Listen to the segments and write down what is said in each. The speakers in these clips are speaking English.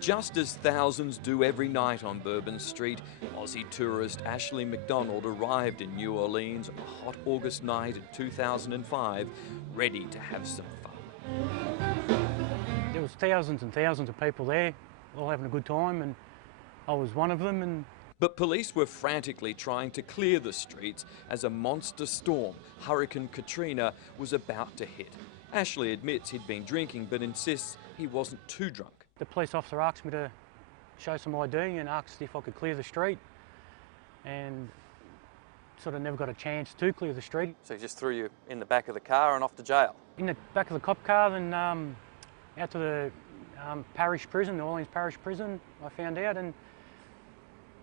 Just as thousands do every night on Bourbon Street, Aussie tourist Ashley McDonald arrived in New Orleans on a hot August night in 2005, ready to have some fun. There was thousands and thousands of people there, all having a good time, and I was one of them. But police were frantically trying to clear the streets as a monster storm, Hurricane Katrina, was about to hit. Ashley admits he'd been drinking but insists he wasn't too drunk. The police officer asked me to show some ID and asked if I could clear the street, and sort of never got a chance to clear the street. So he just threw you in the back of the car and off to jail? In the back of the cop car, then out to the parish prison, the Orleans Parish Prison, I found out, and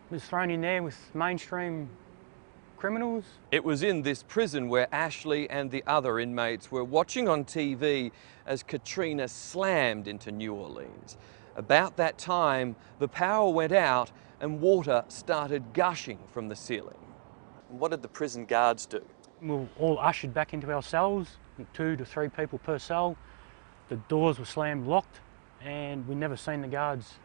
was thrown in there with mainstream criminals. It was in this prison where Ashley and the other inmates were watching on TV as Katrina slammed into New Orleans. About that time, the power went out and water started gushing from the ceiling. What did the prison guards do? We were all ushered back into our cells, 2 to 3 people per cell. The doors were slammed locked, and we'd never seen the guards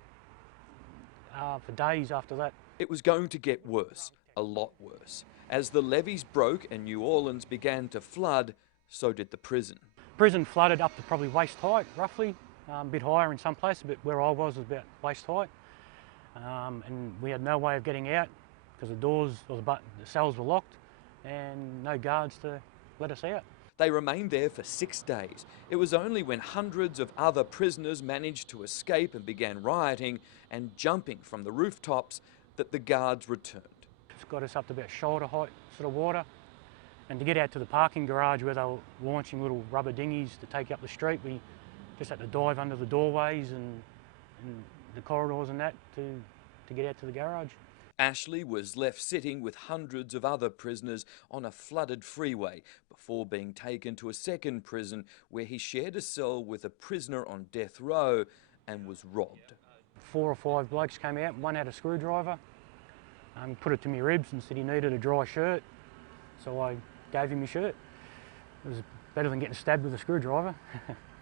for days after that. It was going to get worse, a lot worse. As the levees broke and New Orleans began to flood, so did the prison. Prison flooded up to probably waist height, roughly, a bit higher in some places, but where I was about waist height. And we had no way of getting out because the cells were locked and no guards to let us out. They remained there for 6 days. It was only when hundreds of other prisoners managed to escape and began rioting and jumping from the rooftops that the guards returned. It's got us up to about shoulder height sort of water, and to get out to the parking garage where they were launching little rubber dinghies to take you up the street, we just had to dive under the doorways and the corridors and that to get out to the garage. Ashley was left sitting with hundreds of other prisoners on a flooded freeway before being taken to a second prison where he shared a cell with a prisoner on death row and was robbed. 4 or 5 blokes came out, one had a screwdriver, put it to my ribs and said he needed a dry shirt, so I gave him my shirt. It was better than getting stabbed with a screwdriver.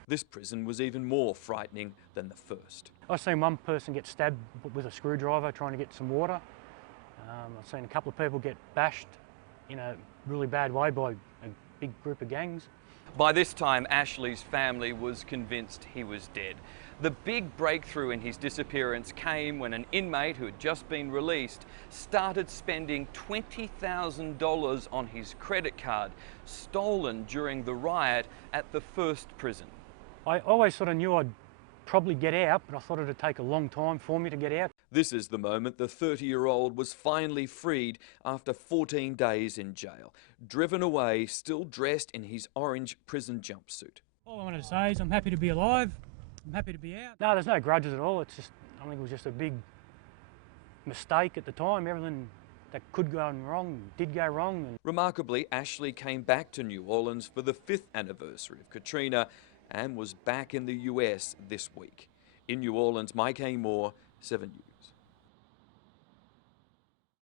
This prison was even more frightening than the first. I've seen one person get stabbed with a screwdriver trying to get some water. I've seen a couple of people get bashed in a really bad way by a big group of gangs. By this time, Ashley's family was convinced he was dead. The big breakthrough in his disappearance came when an inmate who had just been released started spending $20,000 on his credit card, stolen during the riot at the first prison. I always sort of knew I'd probably get out, but I thought it'd take a long time for me to get out. This is the moment the 30-year-old was finally freed after 14 days in jail, driven away, still dressed in his orange prison jumpsuit. All I wanted to say is I'm happy to be alive. I'm happy to be out. No, there's no grudges at all. It's just, I think it was just a big mistake at the time. Everything that could go wrong did go wrong. Remarkably, Ashley came back to New Orleans for the 5th anniversary of Katrina and was back in the US this week. In New Orleans, Mike Amor, 7 News.